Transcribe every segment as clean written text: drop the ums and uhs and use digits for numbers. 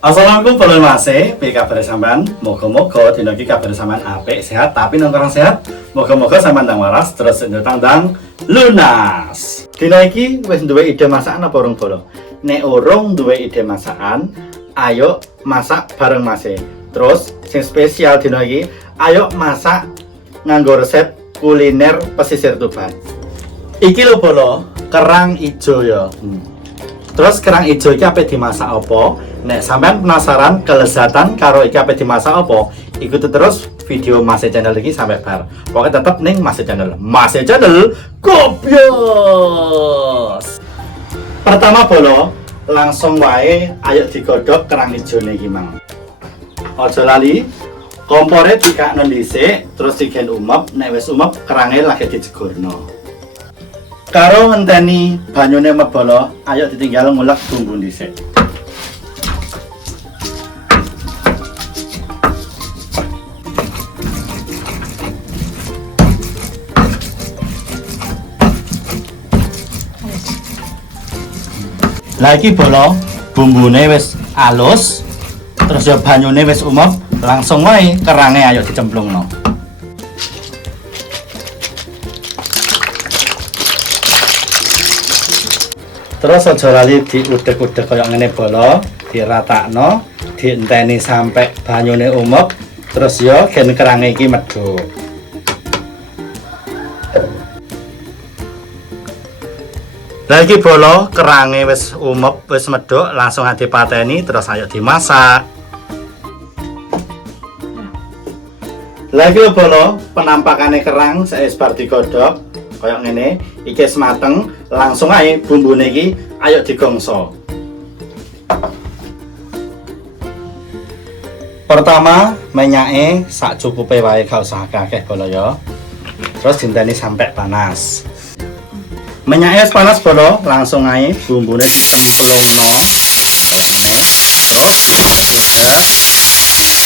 Assalamualaikum Bolo Mas, piye kabare sampean? Moga-moga dina iki kabare sampean apik, sehat, tapi nang kurang sehat. Moga-moga sampean ndang waras terus ndang lunas. Dina iki wis duwe ide masakan apa urung Bolo? Nek urung duwe ide masakan, ayo masak bareng Mas. Terus sing spesial dina iki, ayo masak nganggo resep kuliner pesisir Tuban. Iki lho Bolo, kerang ijo ya. Terus kerang ijo iki ape dimasak apa? Nek sampean penasaran kelezatan karo iki ape dimasak apa? Ikuti terus video Mas Channel iki sampai bar. Pokoknya tetep ning Mas Channel. Mas Channel gobios. Pertama Bolo, langsung wae ayo digodhog kerang ijone iki mang. Aja lali kompore dikakno dhisik, terus digen umep, nek wis umep kerange lagi dijegurno. Karo ngenteni banyune mebolo, ayo ditinggal ngulek bumbu dhisik. Lah iki bolo, bumbune wis alus, terus ya banyune wis umep, langsung wae kerange ayo dicemplungno. Terus aja lali diudek-udek kaya ngene Bolo, diratakno, dienteni sampai banyune umep, terus ya gen kerange iki medhuk. Lah iki Bolo, kerange wis umep, wis medhuk, langsung dipateni terus ayo dimasak. Lah iki Bolo, penampakane kerang saes bar digodhog kaya ngene, iki wis mateng, langsung ae bumbune iki ayo digongso. Pertama, menyake sak cukupe wae, gak usah akeh Bolo ya. Terus dinteni sampai panas. Menyake wis panas Bolo, langsung ae bumbune dicemplungno kaya ngene. Terus digodhog.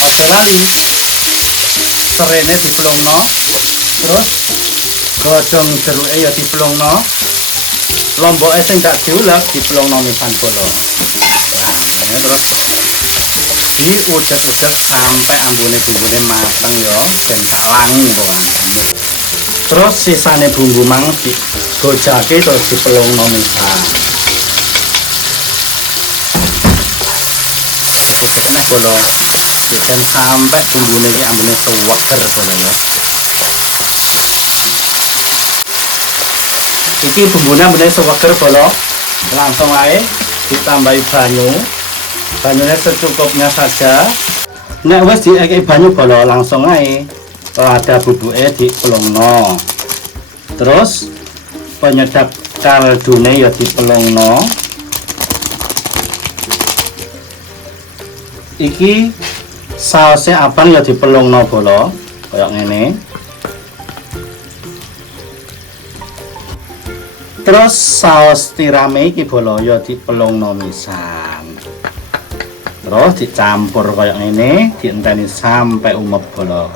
Aja lali serene diplungno. Terus godhong jeruke ya diplungno. Lomboke sing gak diulek diplungno misan Bolo. Nah, ini terus diudek-udek sampai ambune bumbune mateng ya, ben salangi pokoknya. Terus sisane bumbu mang digojake terus diplungno misan. Nah Bolo, ben sampai bumbune iki ambune seweger Bolo ya. Iki bumbune ambune seweger Bolo, langsung ae ditambahi banyu. Banyunya secukupnya saja. Nek wis diekeki banyu Bolo, langsung ae lada bubuke diplungno. Terus penyedap kaldune ya diplungno. Iki saose abang ya diplungno Bolo, kaya ngene. Terus saus tirame iki Bolo ya diplungno misan. Terus dicampur kayak ngene, dienteni sampai umep Bolo.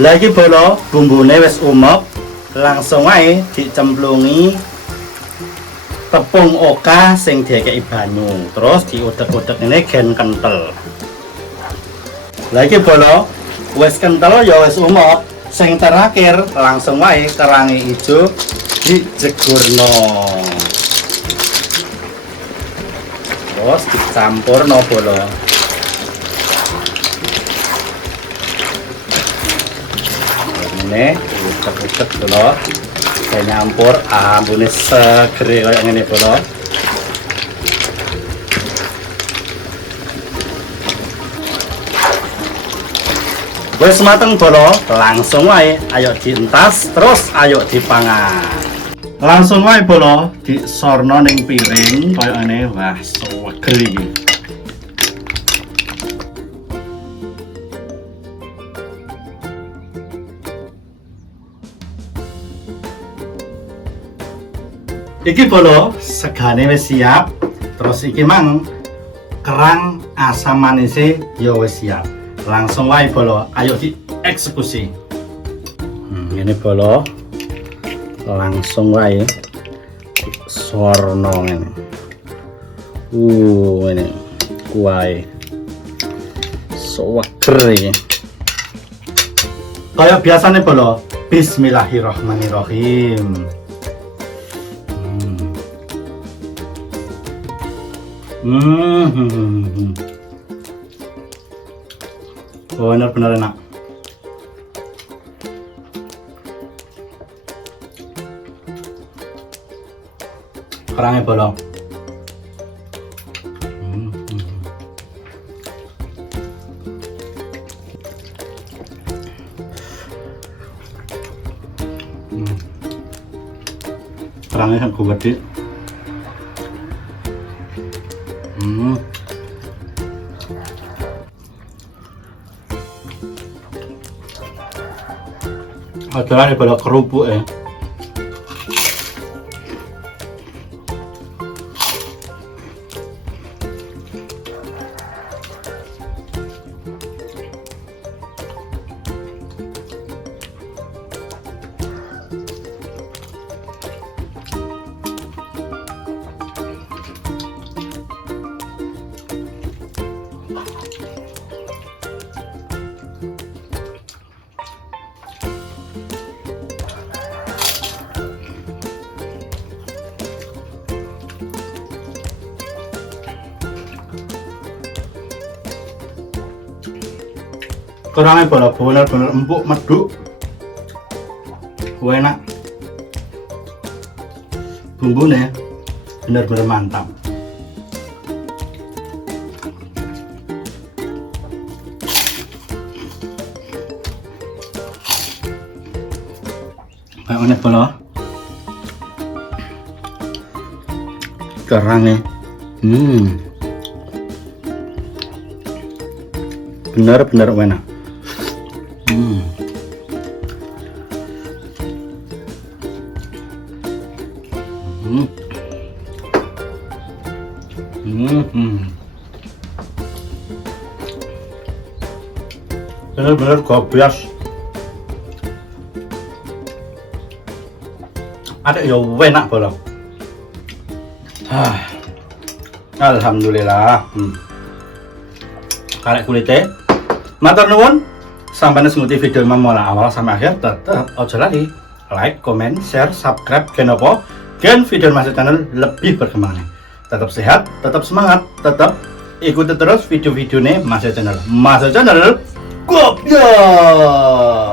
Lagi Bolo, bumbune wis umep, langsung ae dicemplungi tepung oka sing diekeki banyu, terus diudek-udek ini gen kental. Lagi Bolo, wis kental ya wis umep. Sing terakhir langsung wae kerange ijo dijegurno. Terus dicampurno Bolo. Ini udek-udek Bolo. Saya nyampur ambune segere kaya ngene Bolo. Wis mateng Bolo, langsung wae ayo dientas, terus ayo dipangan. Langsung wae Bolo, disorno ning piring kaya ngene. Wah, seger iki. Iki Bolo, segane wis siap. Terus iki mang kerang asam manise ya wis siap. Langsung wae Bolo, ayo dieksekusi. ini bolo langsung wae sorno ini. Ini kuai seger ini. Kayak biasanya bolo. Bismillahirrahmanirrahim. Benar-benar enak. Kerangnya bolong. Kerangnya kan gede. Adalah daripada kerupuk ya. Kerangnya benar-benar empuk, meduk, enak. Bumbunya benar-benar mantap. Kayak bolo kerangnya, benar-benar enak. Benar-benar gobias. Ada ya enak bolong. Alhamdulillah. Karek kulitnya. Matur nuwun. Sampai nonton video mulai awal sampai akhir. Tetap ojo lali like, comment, share, subscribe. Kenapa? Gen video Mas channel lebih berkembang. Tetap sehat, tetap semangat, tetap ikuti terus video-videonya Mas channel. Mas channel, gobias.